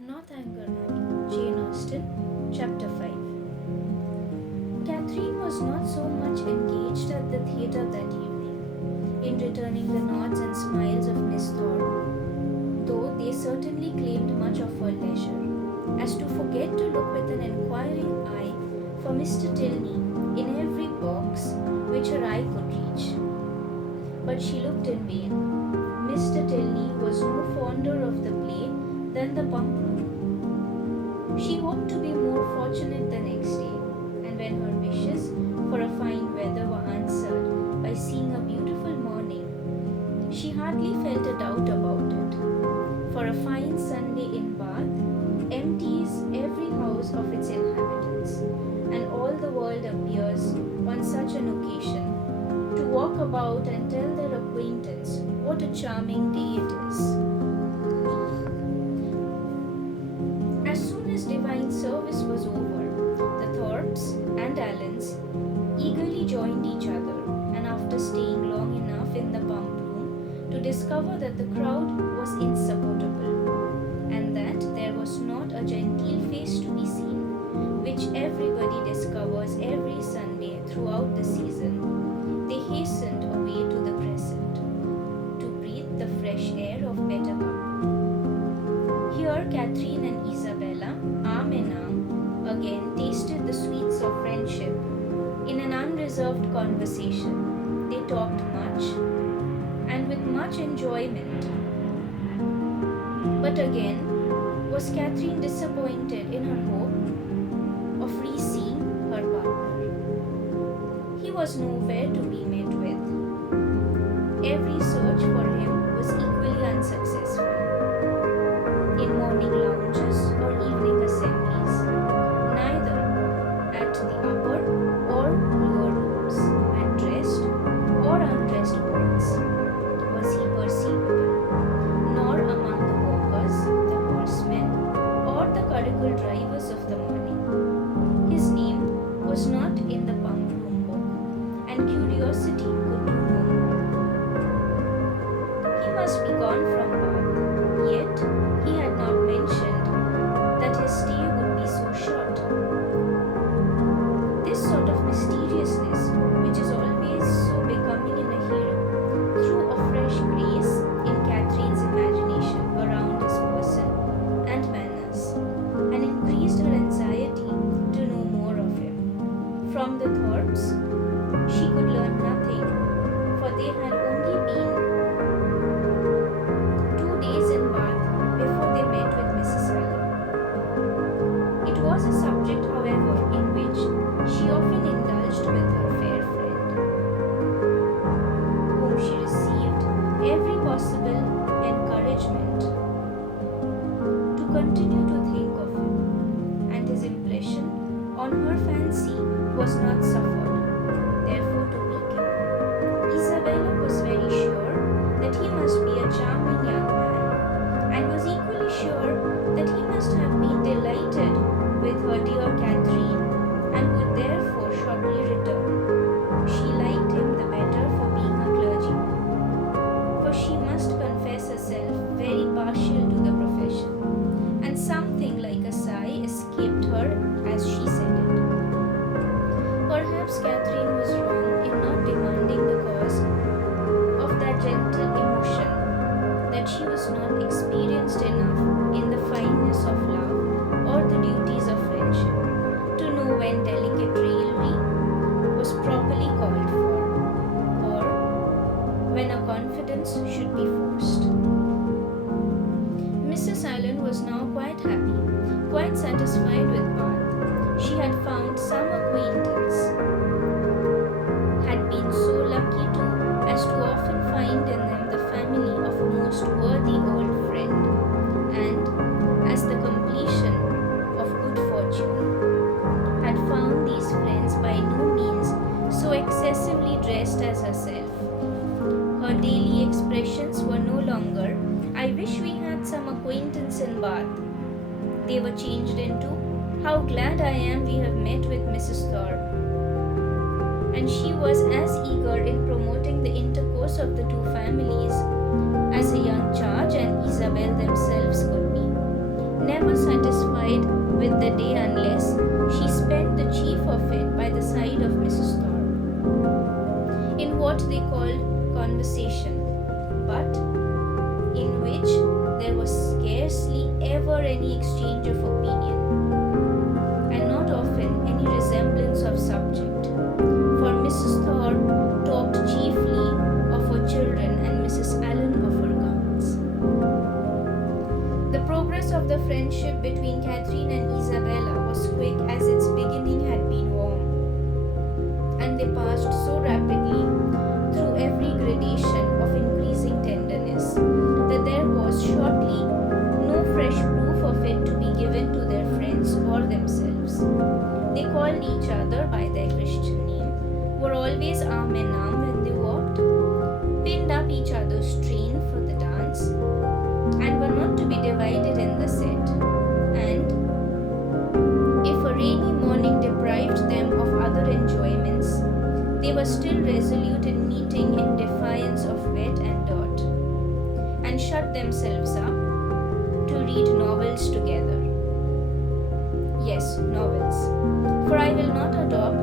Northanger Abbey, Jane Austen, Chapter 5. Catherine was not so much engaged at the theatre that evening, in returning the nods and smiles of Miss Thorpe, though they certainly claimed much of her leisure, as to forget to look with an enquiring eye for Mr. Tilney in every box which her eye could reach. But she looked in vain. Mr. Tilney was no fonder of the play than the pump room. She hoped to be more fortunate the next day, and when her wishes for a fine weather were answered by seeing a beautiful morning, she hardly felt a doubt about it. For a fine Sunday in Bath empties every house of its inhabitants, and all the world appears on such an occasion to walk about and tell their acquaintance what a charming day it is. As soon as divine service was over, the Thorpes and Allens eagerly joined each other, and after staying long enough in the pump room to discover that the crowd was insupportable, and that there was not a genteel face to be seen, which everybody discovers every Sunday throughout the season, they hastened away to the Crescent to breathe the fresh air of better company. Here Catherine and Isabella, arm in arm, again tasted the sweets of friendship. In an unreserved conversation, they talked much and with much enjoyment. But again was Catherine disappointed in her hope of re-seeing her partner. He was nowhere to be met with. Every search for him was equally unsuccessful. In morning lounges or evening assemblies, neither at the upper or lower rooms, at dressed or undressed points, was he perceivable, nor among the walkers, the horsemen, or the curricle drivers of the morning. His name was not in the pump room book, and curiosity could do no more. He must be gone from Bath, yet he had not mentioned that his stay would be so short. This sort of mysteriousness, which is always so becoming in a hero, threw a fresh grace in Catherine's imagination around his person and manners, and increased her anxiety to know more of him. From the Thorpes, she could learn nothing, for they had only been 2 days in Bath before they met with Mrs. Allen. It was a subject, however, in which she often indulged with her fair friend, whom she received every possible encouragement to continue to think of him, and his impression on her fancy was not suffered, therefore, to weaken. Isabella was very sure that he must be a charming young man, and was equally sure that he must have been delighted with her dear Catherine, and would therefore shortly return. She liked him the better for being a clergyman, for she must confess herself very partial to the profession, and something like a sigh escaped her as she said it. Perhaps Catherine was wrong in not demanding the cause of that gentle emotion, that she was not experienced enough in the fineness of love or the duties of friendship to know when delicate raillery was properly called for, or when a confidence should be forced. Mrs. Allen was now quite happy, quite satisfied with Bath. She had found some acquaintance, had been so lucky as to often find in them the family of a most worthy old friend, and, as the completion of good fortune, had found these friends by no means so excessively dressed as herself. Her daily expressions were no longer, "I wish we had some acquaintance in Bath." They were changed into, "How glad I am we have met with Mrs. Thorpe." And she was as eager in promoting the intercourse of the two families as a young charge and Isabel themselves could be. never satisfied with the day unless she spent the chief of it by the side of Mrs. Thorpe, in what they called conversation, but in which there was scarcely ever any exchange of opinion, and not often any resemblance of subject, for Mrs. Thorpe talked chiefly of her children and Mrs. Allen of her gowns. The progress of the friendship between Catherine and Isabella was quick as its beginning had been warm, and they passed so rapidly through every gradation of increasing tenderness that there was shortly no fresh proof of it to be given to their friends or themselves. They called each other by their Christian name, were always arm in arm when they walked, pinned up each other's train for the dance, and were not to be divided in the set. And if a rainy morning deprived them of other enjoyments, they were still resolute in meeting in defiance of wet and dirt, and shut themselves up to read novels together. Yes, novels. For I will not adopt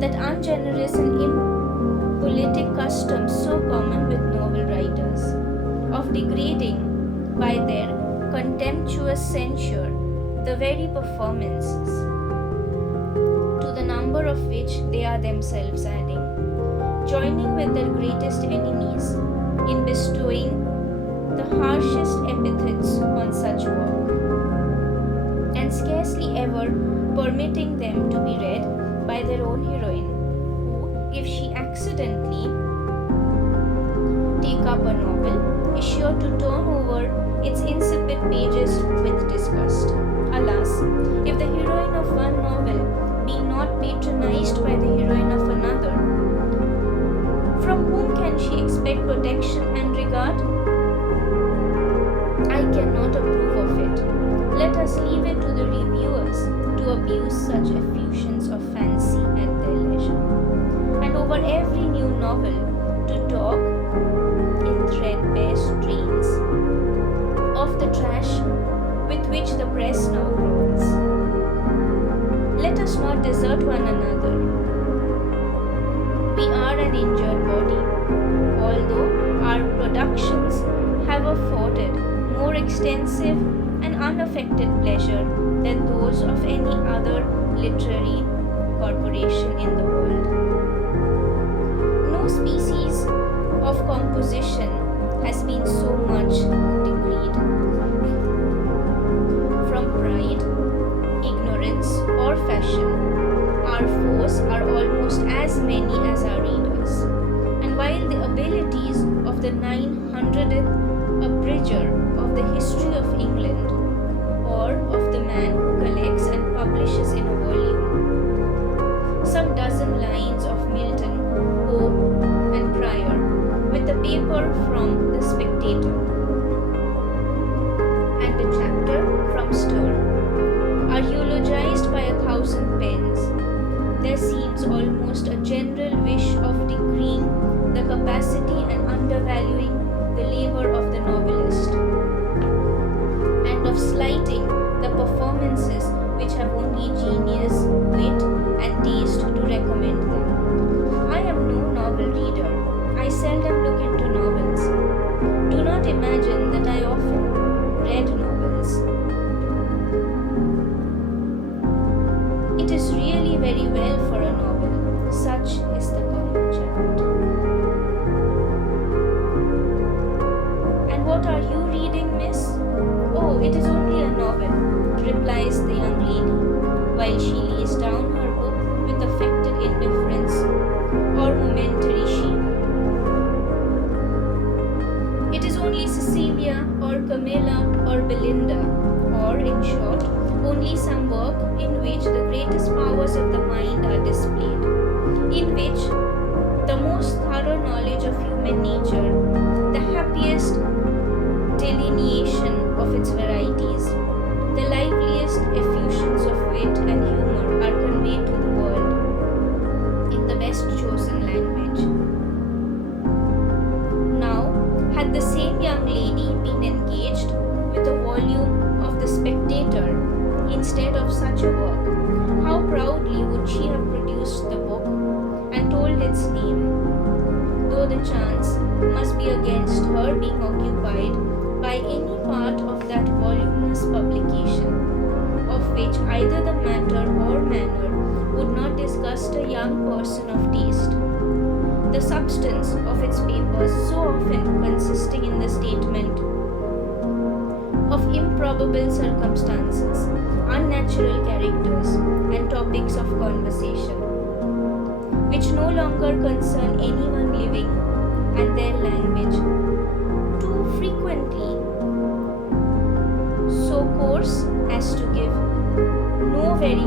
that ungenerous and impolitic custom so common with novel writers, of degrading by their contemptuous censure the very performances, to the number of which they are themselves adding, joining with their greatest enemies in bestowing the harshest epithets on such work, and scarcely ever permitting them to be read by their own heroine, who, if she accidentally take up a novel, is sure to turn over its insipid pages with disgust. Alas, if the heroine of one novel be not patronized by the heroine of another, from whom can she expect protection and regard? I cannot approve of it. Let us leave it to the reviewers to abuse such effusions of fancy at their leisure, and over every new novel to talk in threadbare strains of the trash with which the press now groans. Let us not desert one another. We are an injured body, although our productions have afforded more extensive and unaffected pleasure than those of any other literary corporation in the world. No species of composition has been so much degraded. From pride, ignorance, or fashion, our foes are almost as many as our readers. And while the abilities of the 900th abridger of the history of England, or of the man who collects and publishes in a volume some dozen lines of Milton, Pope, and Prior, with the paper from The Spectator and a chapter from Sterne, are eulogized by 1,000 pens, there seems almost a general wish of decreeing the capacity and undervaluing the labor of the novelist, and of slighting the performances which have only genius, wit, and taste to recommend them. I am no novel reader. I seldom look into novels. Do not imagine that I often read novels. It is really very well for a novel. Such is the common chant. And what are you reading, miss? Oh, it is only a novel, replies the young lady, while she lays down her book with affected indifference or momentary shame. It is only Cecilia or Camilla or Belinda, or in short, only some work in which the greatest powers of the mind are displayed, in which the most thorough knowledge of human nature, the happiest delineation of its varieties, the liveliest effusions of wit and humour are conveyed to the world in the best chosen language. Now, had the same young lady been engaged with a volume instead of such a work, how proudly would she have produced the book and told its name, though the chance must be against her being occupied by any part of that voluminous publication, of which either the matter or manner would not disgust a young person of taste. The substance of its papers so often consisting in the statement of improbable circumstances, unnatural characters, and topics of conversation, which no longer concern anyone living and their language, too frequently so coarse as to give no very